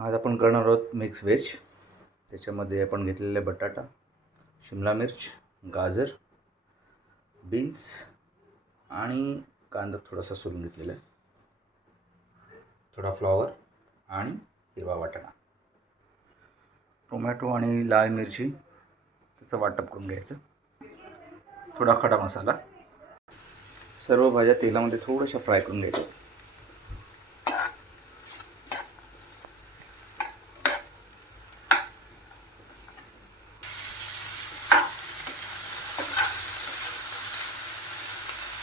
आज आपण करणार आहोत मिक्स व्हेज. त्याच्यामध्ये आपण घेतलेले बटाटा, शिमला मिर्च, गाजर, बीन्स आणि कांदा थोडासा सोलून घेतलेला आहे, थोडा फ्लॉवर आणि हिरवा वाटाणा, टोमॅटो आणि लाल मिरची त्याचं वाटप करून घ्यायचं, थोडा खडा मसाला. सर्व भाज्या तेलामध्ये थोड्याशा फ्राय करून घ्यायच्या.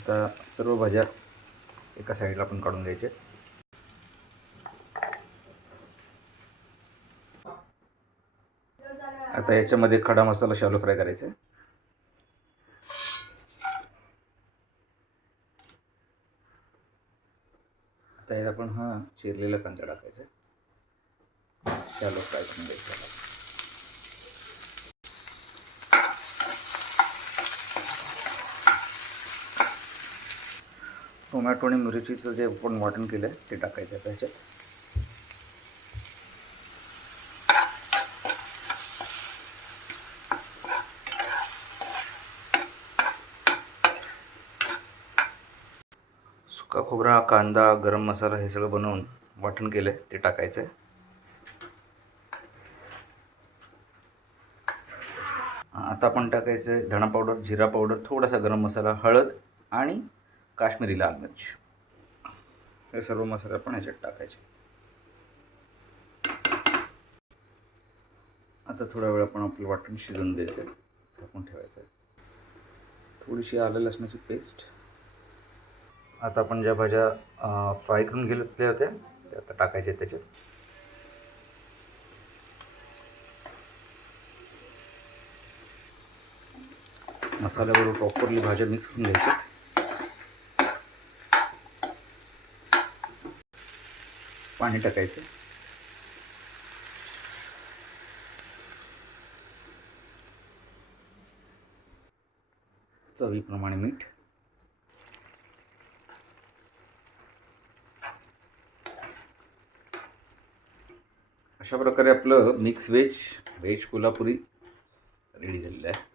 आता सर्व भाज्या एका साईडला आपण काढून घ्यायच्या. आता याच्यामध्ये खडा मसाला शॅलो फ्राय करायचा आहे. आता यात आपण चिरलेला कांदा टाकायचा आहे, शॅलो फ्राय करून घ्यायचा. टोमॅटो आणि मिरचीचं जे आपण वाटण केलं आहे ते टाकायचं आहे त्याच्यात. सुका खोबरा, कांदा, गरम मसाला हे सगळं बनवून वाटण केलं आहे ते टाकायचं आहे. आता आपण टाकायचं आहे धणा पावडर, जिरा पावडर, थोडासा गरम मसाला, हळद आणि काश्मीरी लाल मिर्च. हे सर्व मसाले आपण ह्याच्यात टाकायचे. आता थोडा वेळ आपण आपलं वाटण शिजवून द्यायचं आहे, झाकून ठेवायचं आहे. थोडीशी आलं लसणाची पेस्ट. आता आपण ज्या भाज्या फ्राय करून घेतल्या होत्या त्या आता टाकायच्या त्याच्यात. मसाल्याबरोबर प्रॉपरली भाज्या मिक्स करून घ्यायच्या. पाणी टाकायचं. चवीप्रमाणे मीठ. अशा प्रकारे आपलं मिक्स व्हेज कोल्हापुरी रेडी झालेलं आहे.